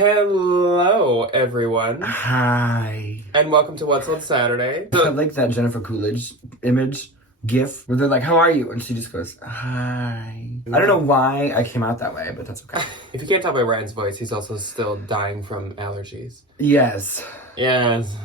Hello, everyone. Hi. And welcome to What's on Saturday. I like that Jennifer Coolidge GIF where they're like, how are you? And she just goes, hi. I don't know why I came out that way, but that's okay. If you can't tell by Ryan's voice, he's also still dying from allergies. Yes. Yes.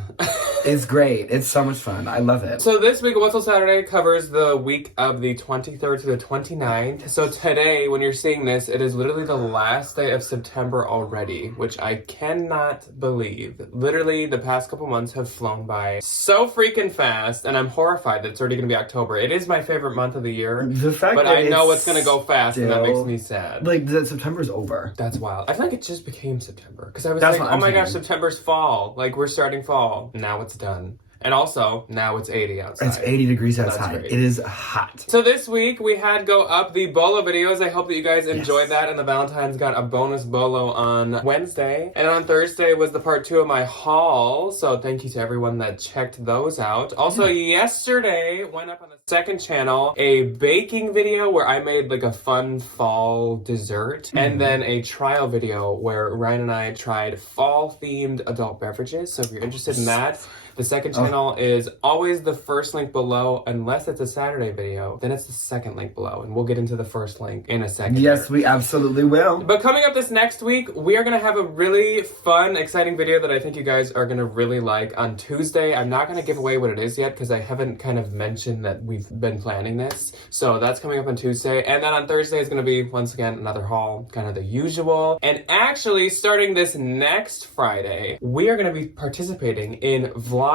It's great. It's so much fun. I love it. So this week of What's on Saturday covers the week of the 23rd to the 29th. So today, when you're seeing this, it is literally the last day of September already, which I cannot believe. Literally, the past couple months have flown by so freaking fast, and I'm horrified that it's already going to be October. It is my favorite month of the year, The fact but that I know it's it's going to go fast, and that makes me sad. Like, that September's over. That's wild. I feel like it just became September, because I was That's like, what oh I'm my gosh, saying. September's fall. Like, we're starting fall. Now it's done. And also, now it's 80 outside. It's 80 degrees That's outside. great. It is hot. So this week, we had go up the bolo videos. I hope that you guys enjoyed that. And the Valentines got a bonus bolo on Wednesday. And on Thursday was the part 2 of my haul. So thank you to everyone that checked those out. Also, yesterday, went up on the second channel, a baking video where I made like a fun fall dessert. And then a trial video where Ryan and I tried fall-themed adult beverages. So if you're interested in that, the second channel is always the first link below, unless it's a Saturday video, then it's the second link below. And we'll get into the first link in a second. Yes, we absolutely will. But coming up this next week, we are going to have a really fun, exciting video that I think you guys are going to really like on Tuesday. I'm not going to give away what it is yet because I haven't kind of mentioned that we've been planning this. So that's coming up on Tuesday. And then on Thursday is going to be, once again, another haul, kind of the usual. And actually, starting this next Friday, we are going to be participating in Vlogoween.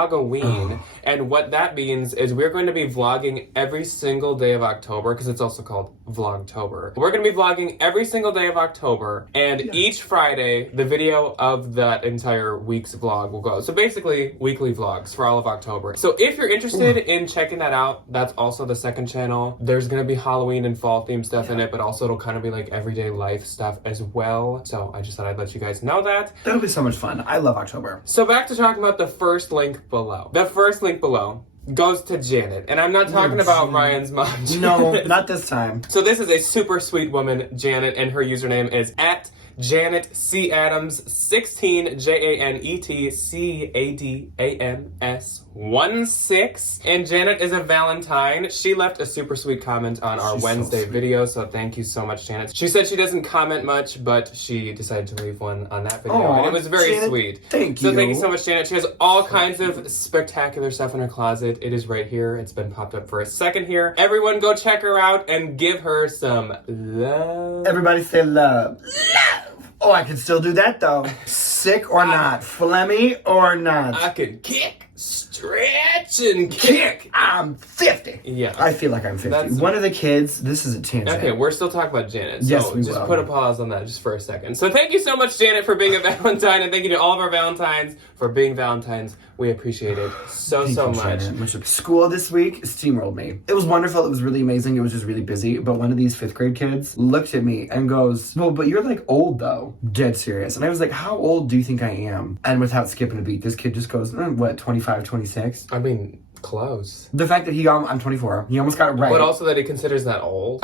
And what that means is we're going to be vlogging every single day of October, because it's also called Vlogtober. We're going to be vlogging every single day of October, and each Friday, the video of that entire week's vlog will go. So basically, weekly vlogs for all of October. So if you're interested in checking that out, that's also the second channel. There's going to be Halloween and fall themed stuff in it, but also it'll kind of be like everyday life stuff as well. So I just thought I'd let you guys know that. That'll be so much fun. I love October. So back to talking about the first link below. The first link below goes to Janet. And I'm not talking about Ryan's mom, Janet. No, not this time. So this is a super sweet woman, Janet, and her username is at Janet C. Adams 16, JanetCadams16. And Janet is a Valentine. She left a super sweet comment on our Wednesday video, so thank you so much, Janet. She said she doesn't comment much, but she decided to leave one on that video, and it was very sweet. Thank you. So thank you so much, Janet. She has all kinds of spectacular stuff in her closet. It is right here. It's been popped up for a second here. Everyone go check her out and give her some love. Everybody say love. Love! Oh, I can still do that though. Sick or not. Phlegmy or not. I can kick, stretch, and kick. I'm 50. Yeah. I feel like I'm 50. One of the kids, this is a tangent. Okay, we're still talking about Janet. So Yes, we just will. put a pause on that just for a second. So thank you so much, Janet, for being a Valentine, and thank you to all of our Valentines for being Valentines. We appreciate it so much. School this week steamrolled me. It was wonderful. It was really amazing. It was just really busy. But one of these 5th grade kids looked at me and goes, well, but you're like old though. Dead serious. And I was like, how old do you think I am? And without skipping a beat, this kid just goes, what, 25, 26? I mean, close. The fact that I'm 24. He almost got it right. But also that he considers that old.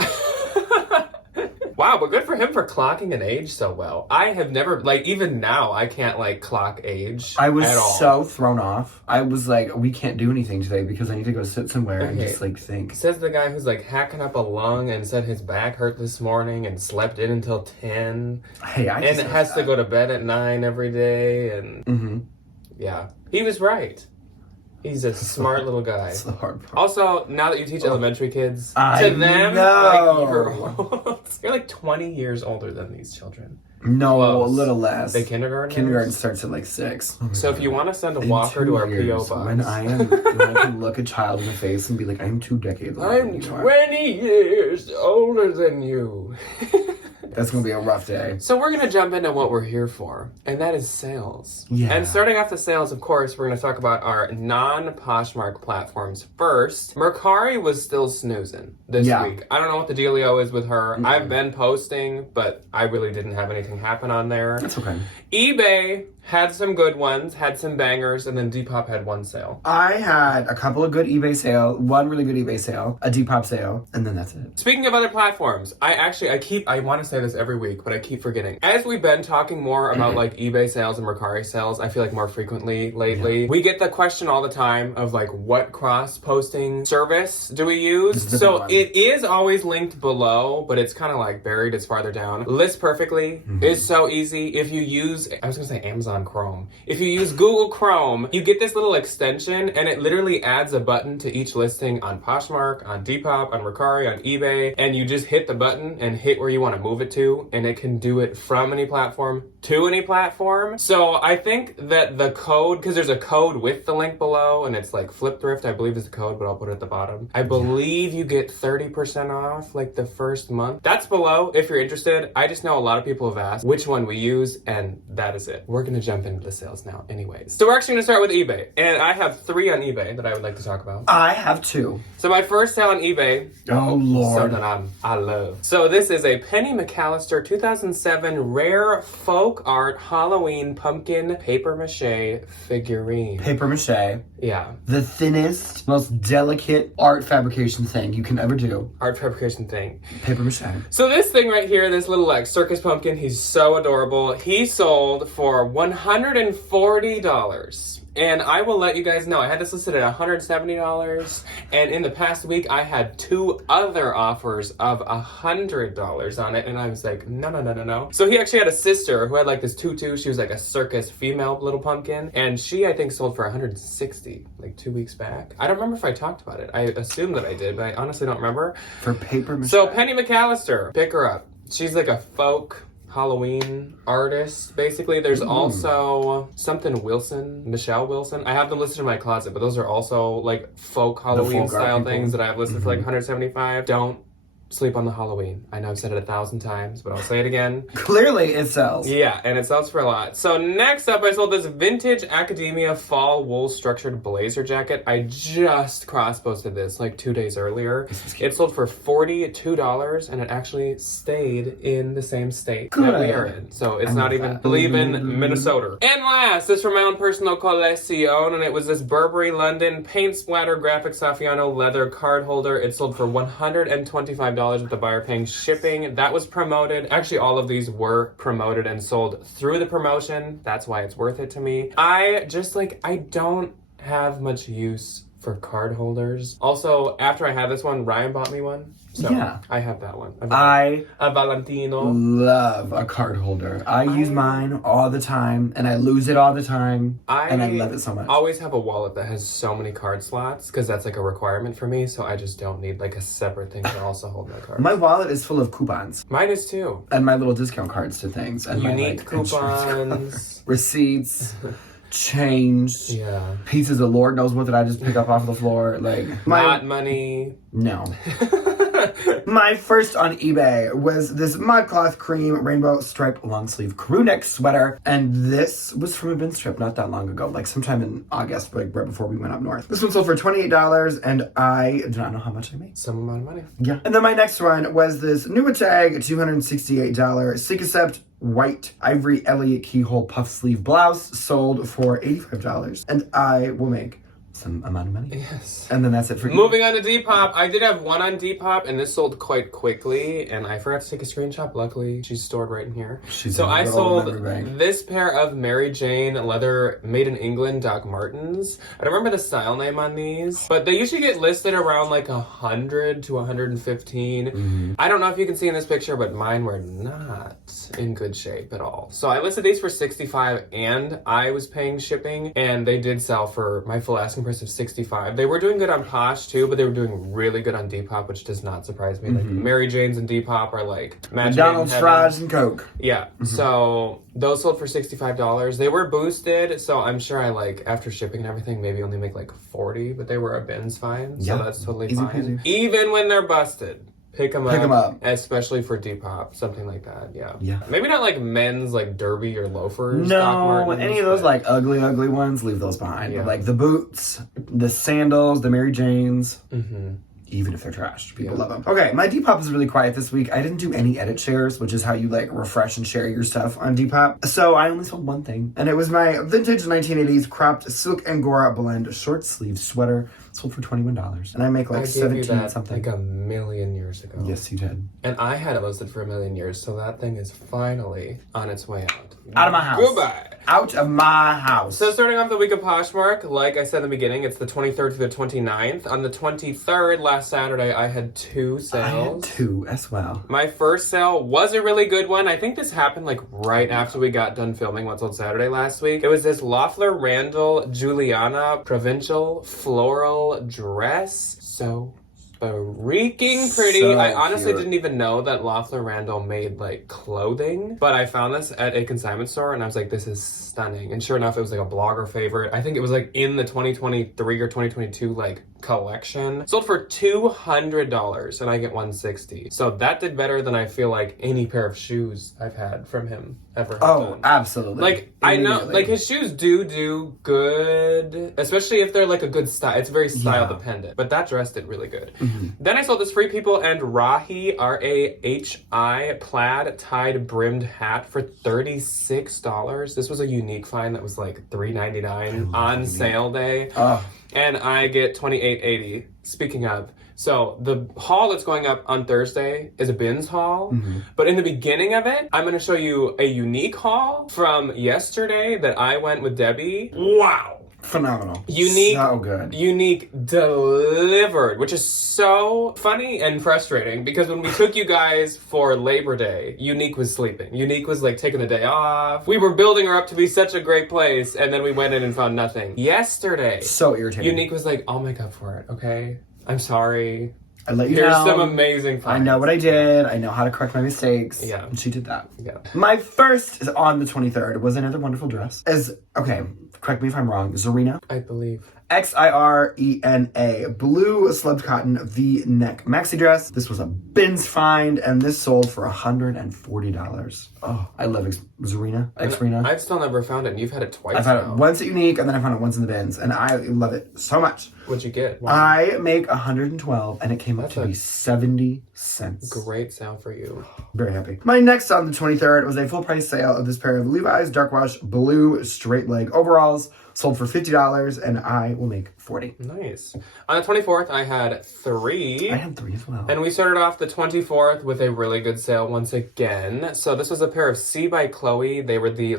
Wow, but good for him for clocking an age so well. I have never, like, even now, I can't, like, clock age I was at all. so thrown off. I was like, we can't do anything today because I need to go sit somewhere and just, like, think. Says the guy who's, like, hacking up a lung and said his back hurt this morning and slept in until 10. Hey, I And has to go to bed at 9 every day. And yeah, he was right. He's a smart little guy. That's the hard part. Also, now that you teach elementary kids, I to them, know. like, you're old. You're like 20 years older than these children. No, Close. a little less. The kindergarten? Kindergarten starts at like 6. So if you want to send a In walker 2 to our years, P.O. box. when I can look a child in the face and be like, I'm 2 decades older than I'm you are. 20 years older than you. That's going to be a rough day. So we're going to jump into what we're here for, and that is sales. Yeah. And starting off the sales, of course, we're going to talk about our non-Poshmark platforms first. Mercari was still snoozing this week. I don't know what the dealio is with her. I've been posting, but I really didn't have anything happen on there. That's okay. eBay had some good ones, had some bangers, and then Depop had one sale. I had a couple of good eBay sale, one really good eBay sale, a Depop sale, and then that's it. Speaking of other platforms, I want to say this every week, but I keep forgetting. As we've been talking more about like eBay sales and Mercari sales, I feel like more frequently lately, we get the question all the time of like, what cross-posting service do we use? So it is always linked below, but it's kind of like buried, it's farther down. List Perfectly is so easy. If you use, I was gonna say Amazon Chrome. If you use Google Chrome, you get this little extension and it literally adds a button to each listing on Poshmark, on Depop, on Mercari, on eBay, and you just hit the button and hit where you want to move it to, and it can do it from any platform to any platform. So I think that the code, because there's a code with the link below, and it's like Flip Thrift, I believe is the code, but I'll put it at the bottom. I believe you get 30% off like the first month. That's below if you're interested. I just know a lot of people have asked which one we use, and that is it. We're gonna jump into the sales now anyways. So we're actually gonna start with eBay, and I have 3 on eBay that I would like to talk about. I have 2. So my first sale on eBay, Oh Lord. something I love. So this is a Penny McAllister 2007 rare folk art Halloween pumpkin paper mache figurine. Paper mache. Yeah. The thinnest, most delicate art fabrication thing you can ever do. Art fabrication thing. Paper mache. So this thing right here, this little like circus pumpkin, he's so adorable. He sold for $140. And I will let you guys know, I had this listed at $170, and in the past week, I had 2 other offers of $100 on it, and I was like, no. So he actually had a sister who had like this tutu. She was like a circus female little pumpkin, and she, I think, sold for $160, like 2 weeks back. I don't remember if I talked about it. I assume that I did, but I honestly don't remember. For paper mache. So Penny McAllister, pick her up. She's like a folk Halloween artist, basically. There's also something Wilson, Michelle Wilson. I have them listed in my closet, but those are also like folk Halloween style things that I have listed for like $175. Don't sleep on the Halloween. I know I've said it 1,000 times, but I'll say it again. Clearly it sells. Yeah, and it sells for a lot. So next up, I sold this vintage Academia fall wool structured blazer jacket. I just cross-posted this like 2 days earlier. It sold for $42, and it actually stayed in the same state that we are in. So it's not even, believe in Minnesota. And last, this is from my own personal collection, and it was this Burberry London paint splatter graphic Saffiano leather card holder. It sold for $125 with the buyer paying shipping. That was promoted. Actually, all of these were promoted and sold through the promotion. That's why it's worth it to me. I don't have much use for card holders. Also, after I had this one, Ryan bought me one. So yeah. I have that one. I a Valentino. love a card holder. I use mine all the time, and I lose it all the time, and I love it so much. I always have a wallet that has so many card slots, because that's like a requirement for me, so I just don't need like a separate thing to also hold my cards. My wallet is full of coupons. Mine is too. And my little discount cards to things. And unique my, like, coupons. Receipts. Change. Yeah. Pieces of Lord knows what that I just pick up off the floor. Like Not money. No. My first on eBay was this ModCloth cream rainbow striped long sleeve crew neck sweater, and this was from a bin strip not that long ago, like sometime in August, like right before we went up north. This one sold for $28, and I do not know how much I made. Some amount of money. Yeah. And then my next one was this Nuitag $268 Sikacept white ivory Elliott keyhole puff sleeve blouse, sold for $85, and I will make some amount of money. Yes. And then that's it for you. Moving on to Depop. I did have one on Depop, and this sold quite quickly, and I forgot to take a screenshot. Luckily, she's stored right in here. So I sold this pair of Mary Jane leather made in England Doc Martens. I don't remember the style name on these, but they usually get listed around like 100 to 115. I don't know if you can see in this picture, but mine were not in good shape at all. So I listed these for $65, and I was paying shipping, and they did sell for my full asking price of $65. They were doing good on Posh too, but they were doing really good on Depop, which does not surprise me. Like Mary Jane's and Depop are like McDonald's fries and Coke. Yeah. So those sold for $65. They were boosted, so I'm sure I like after shipping and everything maybe only make like 40, but they were a bin's fine. So that's totally Easy fine. peasy. Even when they're busted. Pick them up. Especially for Depop, something like that. Yeah. Maybe not like men's like derby or loafers. No, Doc Martens, any of those like ugly ones, leave those behind. Yeah. But like the boots, the sandals, the Mary Janes. even if they're trashed. People love them. Okay, my Depop is really quiet this week. I didn't do any edit shares, which is how you like refresh and share your stuff on Depop. So I only sold one thing, and it was my vintage 1980s cropped silk Angora blend short sleeve sweater. Sold for $21, and I make like 17 something. Like a million years ago. Yes, you did. And I had it listed for a million years, so that thing is finally on its way out. Out of my house. Goodbye. Out of my house. So starting off the week of Poshmark, like I said in the beginning, it's the 23rd to the 29th. On the 23rd, last Saturday, I had 2 sales. I had 2 as well. My first sale was a really good one. I think this happened like right after we got done filming What's Sold Saturday last week. It was this Loeffler Randall Juliana Provincial Floral dress. So freaking pretty. So I honestly cute. didn't even know that Loeffler Randall made like clothing, but I found this at a consignment store and I was like, this is stunning. And sure enough, it was like a blogger favorite. I think it was like in the 2023 or 2022 like collection. Sold for $200 and I get $160. So that did better than I feel like any pair of shoes I've had from him ever have done. Absolutely. Like, I know, like his shoes do good, especially if they're like a good style. It's very style dependent, but that dress did really good. Then I sold this Free People and Rahi, R-A-H-I, plaid tied brimmed hat for $36. This was a unique find that was like $3.99 on sale day. And I get $28.80. Speaking of, so the haul that's going up on Thursday is a bins haul, but in the beginning of it, I'm going to show you a unique haul from yesterday that I went with Debbie. Wow. Phenomenal. Unique. So good. Unique delivered, which is so funny and frustrating because when we took you guys for Labor Day, Unique was sleeping. Unique was like taking the day off. We were building her up to be such a great place, and then we went in and found nothing. Yesterday, so irritating. Unique was like, I'll make up for it, okay? I'm sorry. I let you Here's know. some amazing finds. I know what I did. I know how to correct my mistakes. Yeah. And she did that. Yeah. My first on the 23rd was another wonderful dress. Okay, correct me if I'm wrong. Zarina. I believe. Xirena. Blue slubbed cotton V-neck maxi dress. This was a bins find, and this sold for $140. Oh, I love Zarina. Xirena. I've still never found it, and you've had it twice I've had now. it once at Unique, and then I found it once in the bins, and I love it so much. What'd you get? I make $112, and it came up That's to be 70 cents. Great sale for you. Very happy. My next on the 23rd was a full price sale of this pair of Levi's dark wash blue straight leg overalls. Sold for $50, and I will make $40. Nice. On the 24th, I had 3. I had 3 as well. And we started off the 24th with a really good sale once again. So this was a pair of C by Chloe. They were the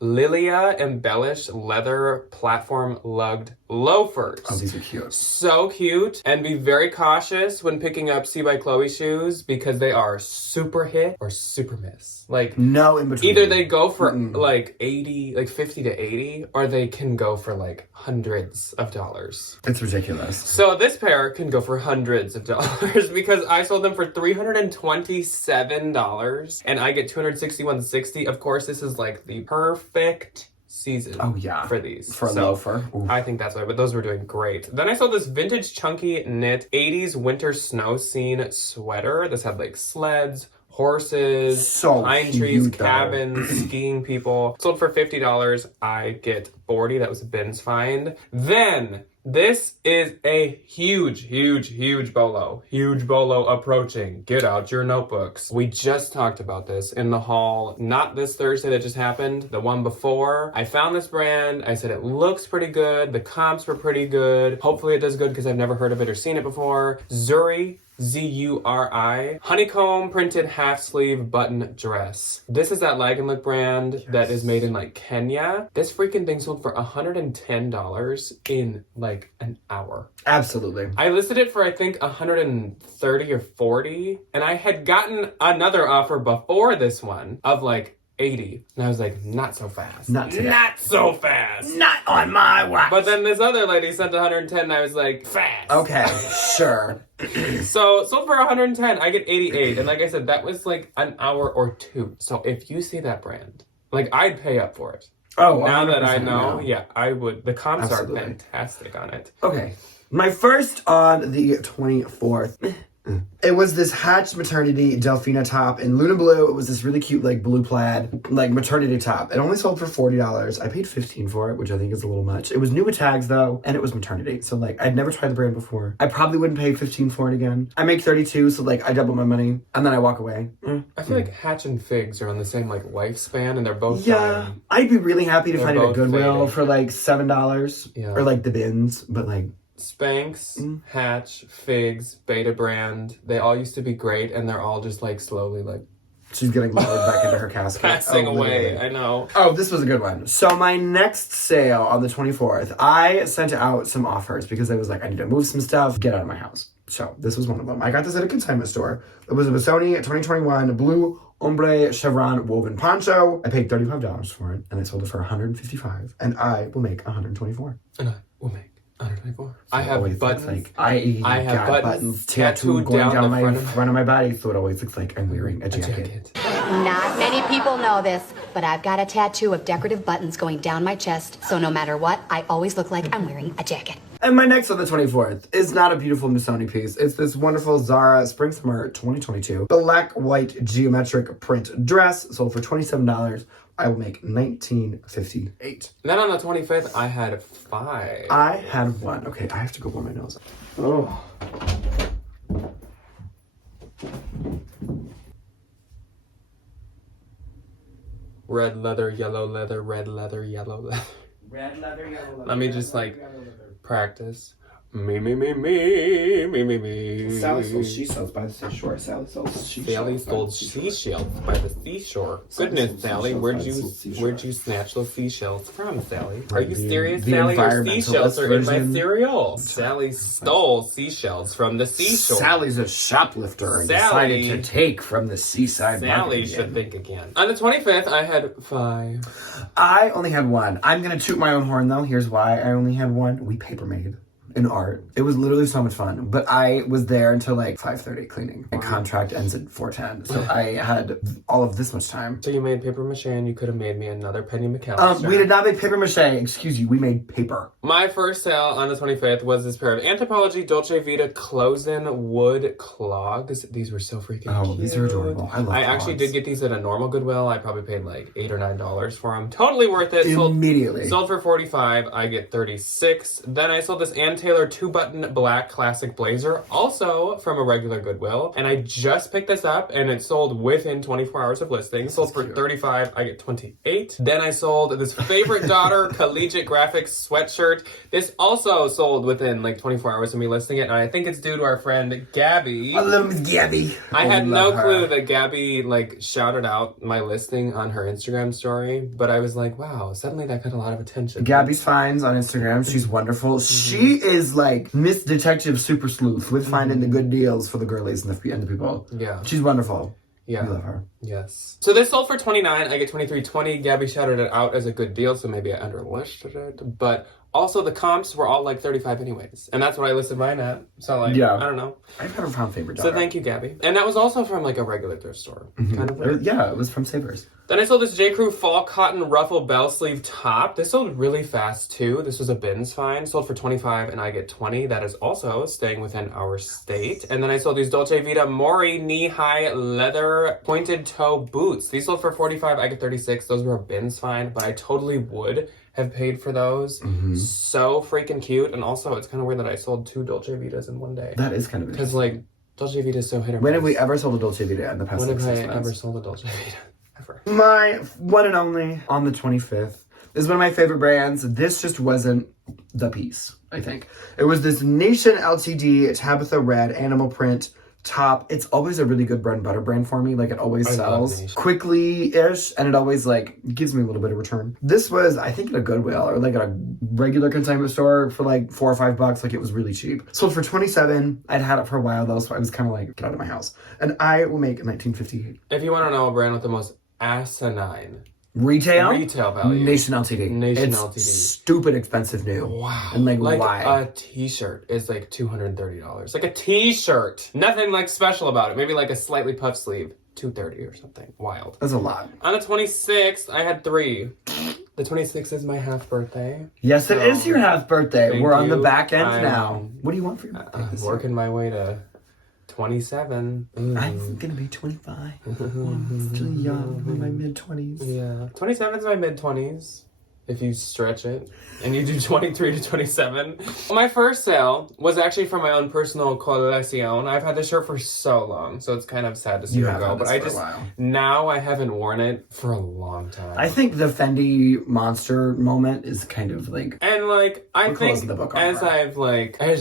Lilia embellished leather platform lugged loafers. Oh, these are cute. So cute. And be very cautious when picking up C by Chloe shoes because they are super hit or super miss. Like, no in between. either they go for like 80, like 50 to 80, or they can go for like hundreds of dollars. It's ridiculous. So this pair can go for hundreds of dollars because I sold them for $327 and I get $261.60. Of course, this is like the perfect season for these. For a loafer. Ooh. I think that's why, but those were doing great. Then I sold this vintage chunky knit 80s winter snow scene sweater. This had like sleds, horses, pine trees, cabins, skiing people. Sold for $50. I get $40. That was a bins find. Then this is a huge bolo. Huge bolo approaching. Get out your notebooks. We just talked about this in the haul, not this Thursday that just happened, the one before. I found this brand. I said it looks pretty good. The comps were pretty good. Hopefully it does good because I've never heard of it or seen it before. Zuri. Z-U-R-I. Honeycomb printed half sleeve button dress. This is that Lag and Look brand that is made in like Kenya. This freaking thing sold for $110 in like an hour. Absolutely. I listed it for I think 130 or 40, and I had gotten another offer before this one of like 80. And I was like, not so fast. Not today. Not so fast. Not on my watch. But then this other lady sent 110 and I was like, fast. Okay, sure. So sold for 110, I get 88. And like I said, that was like an hour or 2. So if you see that brand, like I'd pay up for it. Oh, now that I know, no. yeah, I would. The comps Absolutely. are fantastic on it. Okay. My first on the 24th. It was this Hatch maternity Delfina top in Luna Blue. It was this really cute, like, blue plaid, like, maternity top. It only sold for $40. I paid $15 for it, which I think is a little much. It was new with tags, though, and it was maternity. So, like, I'd never tried the brand before. I probably wouldn't pay $15 for it again. I make $32, so, like, I double my money, and then I walk away. I feel like Hatch and Figs are on the same, like, lifespan, and they're both Yeah. I'd be really happy to find it at Goodwill fading. for, like, $7. Yeah. Or, like, the bins, but, like... Spanx, Hatch, Figs, Beta Brand, they all used to be great, and they're all just, like, slowly, like... She's getting lowered back into her casket. Passing away, literally. I know. Oh, this was a good one. So my next sale on the 24th, I sent out some offers because I was like, I need to move some stuff, get out of my house. So this was one of them. I got this at a consignment store. It was a Missoni 2021 blue ombre chevron woven poncho. I paid $35 for it, and I sold it for $155, and I will make $124. And I will make $124. I have buttons. Like, I have got buttons tattooed going down my front of my body, so it always looks like I'm wearing a jacket. Not many people know this, but I've got a tattoo of decorative buttons going down my chest, so no matter what, I always look like I'm wearing a jacket. And my next on the 24th is not a beautiful Missoni piece. It's this wonderful Zara Spring Summer 2022 black white geometric print dress, sold for $27. I will make $19.58. Then on the 25th, I had 5. I had one. Okay, I have to go blow my nose. Oh. Red leather, yellow leather, red leather, yellow leather. Red leather, yellow leather. Let me just, like, practice. Me. Sally sold she sells by the seashore. Sally sold she Sally sold seashells by the seashore. Goodness, Sally, where'd you snatch those seashells from, Sally? Are you serious, Sally? Your seashells are in my cereal. Sally stole seashells from the seashore. Sally's a shoplifter and decided to take from the seaside market. Sally should think again. On the 25th, I had 5. I only had one. I'm gonna toot my own horn though. Here's why I only had one. We paper made in art. It was literally so much fun. But I was there until like 5:30 cleaning. My contract ends at 4:10. So I had all of this much time. So you made paper mache and you could have made me another Penny McAllister. We did not make paper mache. Excuse you. We made paper. My first sale on the 25th was this pair of Anthropologie Dolce Vita close-in wood clogs. These were so freaking cute. These are adorable. I love I actually did get these at a normal Goodwill. I probably paid like $8 or $9 for them. Totally worth it. Immediately. Sold for $45. I get $36. Then I sold this Ann Taylor 2-button black classic blazer, also from a regular Goodwill. And I just picked this up and it sold within 24 hours of listing. Sold for $35. I get $28. Then I sold this favorite daughter collegiate graphics sweatshirt. This also sold within like 24 hours of me listing it. And I think it's due to our friend Gabby. I love Miss Gabby. I had no clue that Gabby like shouted out my listing on her Instagram story, but I was like, wow, suddenly that got a lot of attention. Gabby's Finds on Instagram. She's wonderful. She is like Miss Detective Super Sleuth with finding the good deals for the girlies and the people. Yeah. She's wonderful. Yeah. I love her. Yes. So this sold for $29. I get $23.20. Gabby shouted it out as a good deal, so maybe I underlisted it. But also the comps were all like $35 anyways. And that's what I listed mine at. So like, I don't know. I've never found favorite daughter. So thank you, Gabby. And that was also from like a regular thrift store. Kind of weird. Yeah, it was from Savers. Then I sold this J. Crew fall cotton ruffle bell sleeve top. This sold really fast too. This was a bins find. Sold for $25 and I get $20. That is also staying within our state. And then I sold these Dolce Vita Mori knee-high leather pointed toe boots. These sold for $45. I get $36. Those were a bins find, but I totally would have paid for those. So freaking cute. And also it's kind of weird that I sold 2 Dolce Vitas in one day. That is kind of because like Dolce Vita is so hit or miss. When have we ever sold a Dolce Vita in the past 6 months? When have I ever sold a Dolce Vita? Ever. My one and only on the 25th is one of my favorite brands. This just wasn't the piece, I think. It was this Nation Ltd Tabitha Red animal print top. It's always a really good bread and butter brand for me. Like it always sells quickly-ish and it always like gives me a little bit of return. This was, I think, at a Goodwill or like at a regular consignment store for like $4 or $5. Like it was really cheap. Sold for $27. I'd had it for a while though, so I was kind of like, get out of my house. And I will make $19.58. If you want to know a brand with the most asinine retail value, Nation Ltd. It's Ltd. Stupid expensive new. Wow. And like why? A t-shirt is like $230. Like a t-shirt. Nothing like special about it. Maybe like a slightly puff sleeve. $230 or something. Wild. That's a lot. On the 26th, I had 3. The 26th is my half birthday. Yes, it is your half birthday. We're on the back end I'm now. What do you want for your birthday? I'm working my way to 27. I'm gonna be 25. I'm still young. I'm in my mid-20s. Yeah. 27 is my mid-20s. If you stretch it and you do 23 to 27. My first sale was actually from my own personal colección. I've had this shirt for so long, so it's kind of sad to see it go. But now I haven't worn it for a long time. I think the Fendi Monster moment is kind of like, and like I think as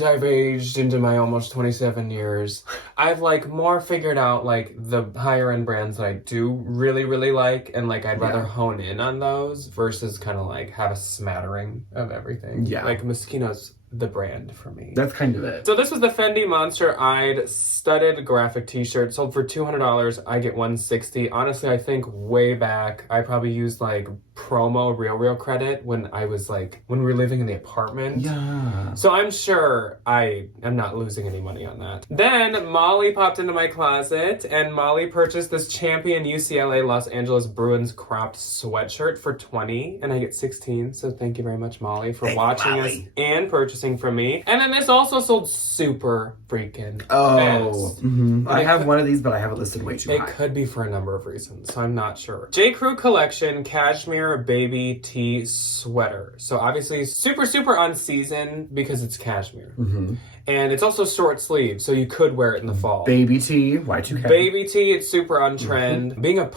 I've aged into my almost 27 years, I've like more figured out like the higher end brands that I do really, really like, and like I'd rather hone in on those versus kind of like have a smattering of everything. Yeah. Like Moschino's the brand for me. That's kind of it. So this was the Fendi Monster Eyed studded graphic t-shirt. Sold for $200. I get $160. Honestly, I think way back, I probably used like promo real credit when we were living in the apartment. Yeah. So I'm sure I am not losing any money on that. Then Molly popped into my closet and Molly purchased this Champion UCLA Los Angeles Bruins cropped sweatshirt for $20 and I get $16. So thank you very much, Molly, for watching us and purchasing from me. And then this also sold super freaking fast. I have one of these, but I have it listed way too high. It could be for a number of reasons, so I'm not sure. J. Crew Collection Cashmere Baby Tee Sweater. So obviously super on season because it's cashmere. And it's also short sleeve, so you could wear it in the fall. Baby tee, Y2K. Baby tee, it's super on trend. Being a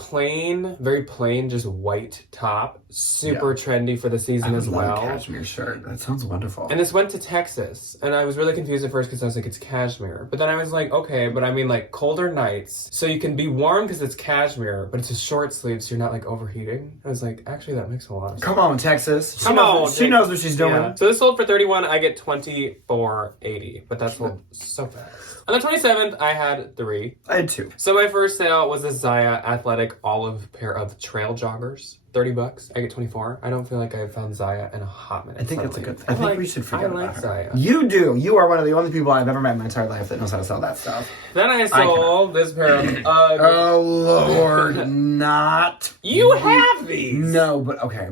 very plain, just white top, super trendy for the season as well. Cashmere shirt. That sounds wonderful. And this went to Texas, and I was really confused at first because I was like, it's cashmere. But then I was like, okay, but I mean like colder nights, so you can be warm because it's cashmere, but it's a short sleeve, so you're not like overheating. I was like, actually, that makes a lot of sense. Come on, Texas. Come on. She knows what she's doing. Yeah. So this sold for $31. I get $24.80. But that's so fast. On the 27th, I had 3. I had 2. So my first sale was this Zaya Athletic olive pair of trail joggers. $30. I get 24. I don't feel like I've found Zaya in a hot minute. I think that's a good thing. I think we should forget about her. Zaya. You do. You are one of the only people I've ever met in my entire life that knows how to sell that stuff. Then I sold this pair of Ugg. Oh, Lord. Not. You have these. No, but okay.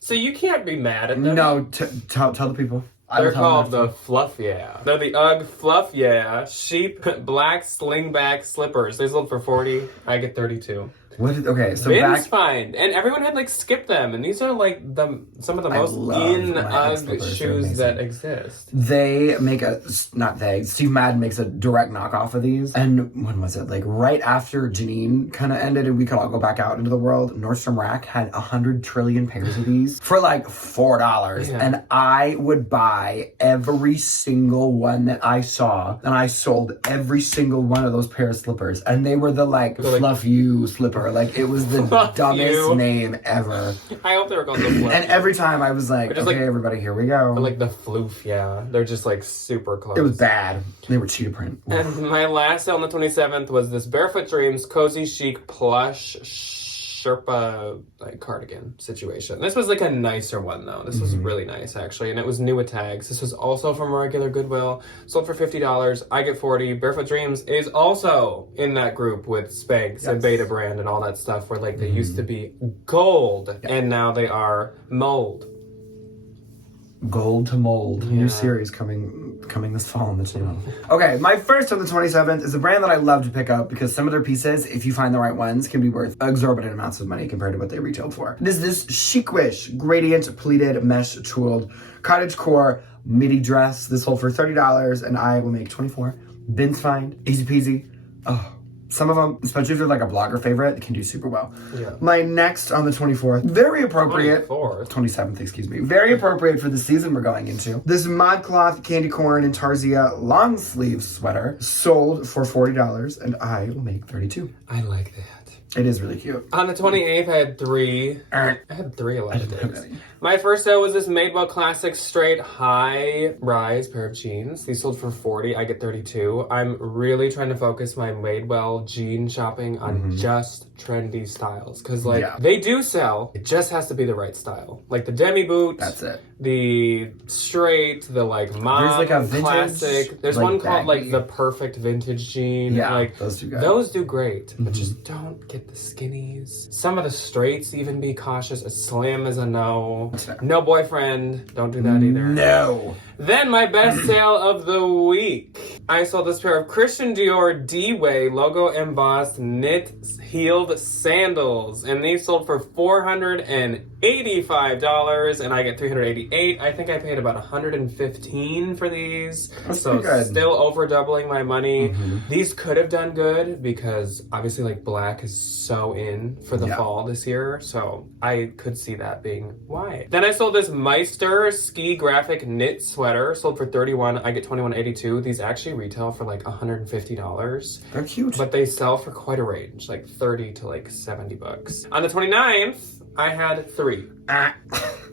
So you can't be mad at them. No, tell the people. They're called the Fluff Yeah. They're the Ugg Fluff Yeah sheep black slingback slippers. They sold for $40. I get $32. So Vin's fine, and everyone had like skipped them, and these are like some of the most in Ugg shoes that exist. Steve Madden makes a direct knockoff of these, and when was it? Like right after Janine kind of ended, and we could all go back out into the world. Nordstrom Rack had 100 trillion pairs of these for like $4, and I would buy every single one that I saw, and I sold every single one of those pair of slippers, and they were the Fluff You slipper. Like, it was the dumbest name ever. I hope they were called the Fluff. And every time I was like, okay, everybody, here we go. Or like the Floof, yeah. They're just like super close. It was bad. They were cheetah print. And my last sale on the 27th was this Barefoot Dreams Cozy Chic Plush Sherpa cardigan situation. This was like a nicer one though. This was really nice actually, and it was new with tags. This was also from a regular Goodwill. Sold for $50. I get $40. Barefoot Dreams is also in that group with Spanx and Beta Brand and all that stuff where like they used to be gold and now they are mold. Gold to Mold. New series coming this fall on the channel. Okay, my first on the 27th is a brand that I love to pick up because some of their pieces, if you find the right ones, can be worth exorbitant amounts of money compared to what they retailed for. It is this chic-wish gradient pleated mesh tooled cottage core midi dress. This sold for $30 and I will make $24. Bin's fine, easy peasy. Oh. Some of them, especially if they're like a blogger favorite, can do super well. Yeah. My next on the 24th, very appropriate. 27th, excuse me. Very appropriate for the season we're going into. This ModCloth Candy Corn Intarsia long sleeve sweater sold for $40 and I will make $32. I like that. It is really cute. On the 28th, I had 3. I had 3 a lot of days. My first sale was this Madewell Classic straight high rise pair of jeans. These sold for $40. I get $32. I'm really trying to focus my Madewell jean shopping on just trendy styles. Because they do sell. It just has to be the right style. Like the demi boot. That's it. The straight, the mom There's like a vintage, classic. There's one called the perfect vintage jean. Yeah, those do good. Those do great, but just don't get the skinnies. Some of the straights, even be cautious. A slim is a no. No boyfriend. Don't do that either. No. Then my best sale of the week. I sold this pair of Christian Dior D-Way logo embossed knit heeled sandals, and these sold for $485, and I get $388. I think I paid about $115 for these. That's so pretty good. Still over doubling my money. These could have done good because obviously like black is so in for the fall this year, so I could see that being why. Then I sold this Meister ski graphic knit sweater, sold for $31. I get $21.82. These actually retail for like $150. They're cute. But they sell for quite a range, like $30 to like $70. On the 29th, I had 3.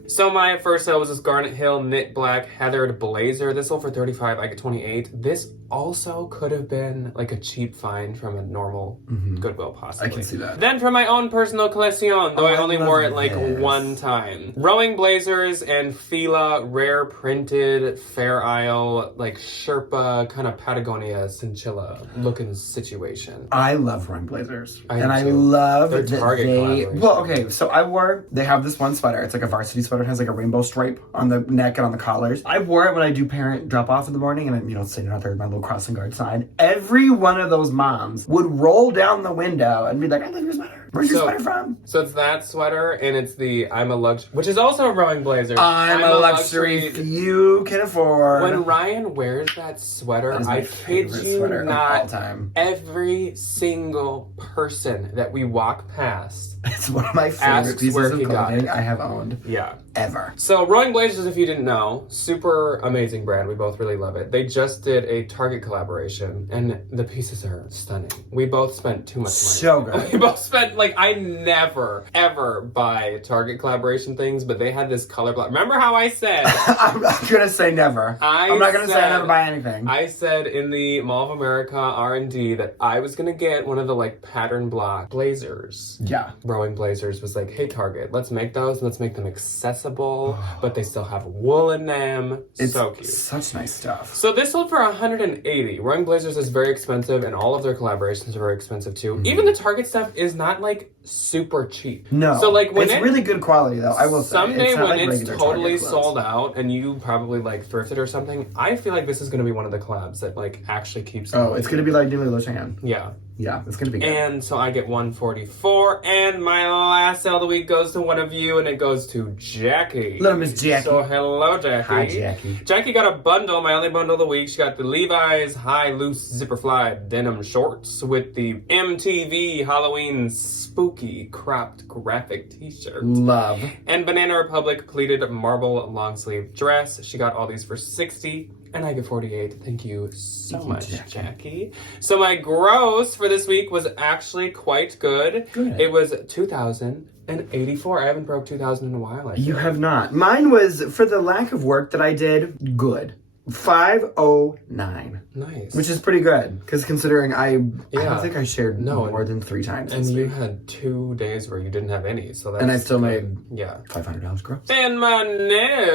So my first sale was this Garnet Hill knit black heathered blazer. This sold for $35. I get $28. This also could have been like a cheap find from a normal Goodwill, possibly. I can see that. Then from my own personal collection, though I only wore it like this. one time. Rowing blazers and Fila rare printed Fair Isle like Sherpa kind of Patagonia cinchilla looking situation. I love rowing blazers. I do and I too. love They're that Target they... collaboration. Well, okay, so they have this one sweater. It's like a varsity sweater. It has like a rainbow stripe on the neck and on the collars. I wore it when I do parent drop off in the morning and I'm, sitting out there with my little crossing guard sign. Every one of those moms would roll down the window and be like, I love your sweater. Where's your sweater from? So it's that sweater, and it's the I'm a Luxury, which is also a rowing blazer. I'm a luxury you can afford. When Ryan wears that sweater, That is my I kid favorite you sweater of all not, time. every single person that we walk past. It's one of my favorite Asks pieces where of he got clothing it. I have owned. Yeah. Ever. So Rowing Blazers, if you didn't know, super amazing brand. We both really love it. They just did a Target collaboration, and the pieces are stunning. We both spent too much money. So good. We both spent, like, I never, ever buy Target collaboration things, but they had this color block. Remember how I said... I'm not gonna say never. I'm not gonna say I never buy anything. I said in the Mall of America R&D that I was gonna get one of the, like, pattern block blazers. Yeah. Rowing Blazers was like, hey Target, let's make those and let's make them accessible, but they still have wool in them. It's so cute. Such nice stuff. So this sold for $180. Rowing Blazers is very expensive, and all of their collaborations are very expensive too. Even the Target stuff is not like super cheap. No. So like when it's really good quality though, I will say. someday It's not when like it's regular totally Target clothes. sold out and you probably like thrifted or something, I feel like this is gonna be one of the collabs that like actually keeps Oh, it's gonna be like Newly Lochan. Yeah. Yeah, it's gonna be good. And so I get $144, and my last sale of the week goes to one of you, and it goes to Jackie. Hello, Miss Jackie. So hello, Jackie. Hi, Jackie. Jackie got a bundle, my only bundle of the week. She got the Levi's high loose zipper fly denim shorts with the MTV Halloween spooky cropped graphic t-shirt. Love. And Banana Republic pleated marble long sleeve dress. She got all these for $60. And I get $48. Thank you so much, Jackie. So my gross for this week was actually quite good. Good. It was $2,084. I haven't broke 2,000 in a while. I You feel. have not. Mine was, for the lack of work that I did, good. 509. Nice. Which is pretty good, because considering I Yeah. don't think I shared No, more than 3 times and this you week. had 2 days where you didn't have any, so that's And I still good. made Yeah. $500 gross. And my net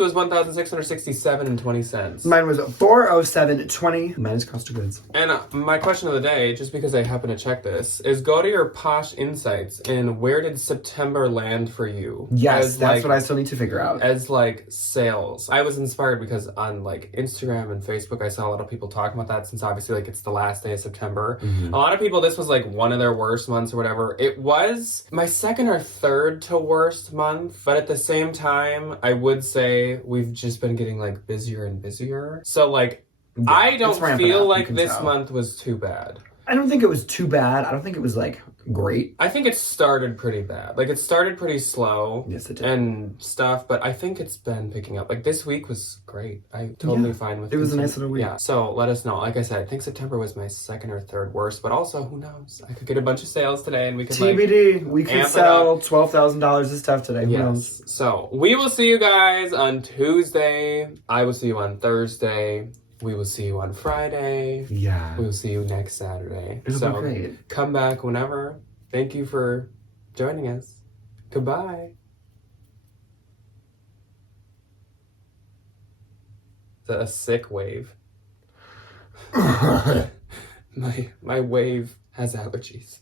was $1,667.20. Mine was 407.20 minus cost of goods. And my question of the day, just because I happen to check this, is go to your Posh Insights and where did September land for you? Yes, that's what I still need to figure out. As like sales. I was inspired because on like Instagram and Facebook, I saw a lot of people talking about that since obviously like it's the last day of September. A lot of people, this was like one of their worst months or whatever. It was my second or third to worst month, but at the same time, I would say we've just been getting like busier and busier. So like, I it's don't ramping feel up, you like can this tell. month was too bad. I don't think it was too bad. I don't think it was like great. I think it started pretty bad. Like it started pretty slow. Yes, it did. And stuff, but I think it's been picking up. Like this week was great. I totally fine with It was a this nice little week. Yeah. So let us know. Like I said, I think September was my second or third worst, but also who knows? I could get a bunch of sales today and we could TBD. We amp could it sell up. $12,000 of stuff today. Who knows? Yes. So we will see you guys on Tuesday. I will see you on Thursday. We will see you on Friday. Yeah. We will see you next Saturday. It'll so be great. come back whenever. Thank you for joining us. Goodbye. Is that a sick wave? my wave has allergies.